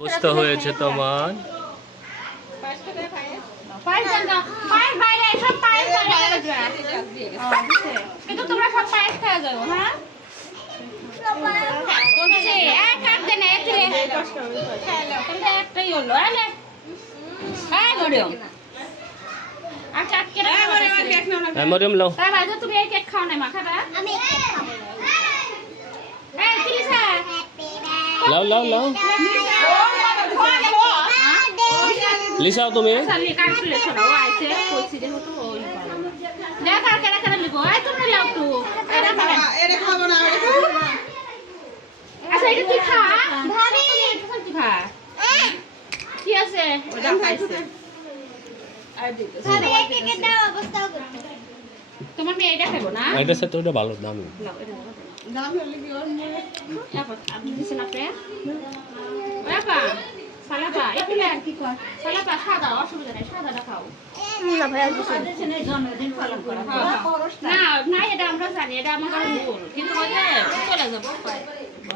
অবস্থা হয়েছে তোমার? মরিয়ম লো তুমি এই কেক খাও না মাখাটা আমি কেক খাব লাও। লাও লাও লিসাও তুমি? তোমার মেয়ে এটা ভালো দামি। দাম হলে কি ওর মেয়ে আপনি দিছেন আপনি না এটা আমরা জানি এটা আমার ভুল। কিন্তু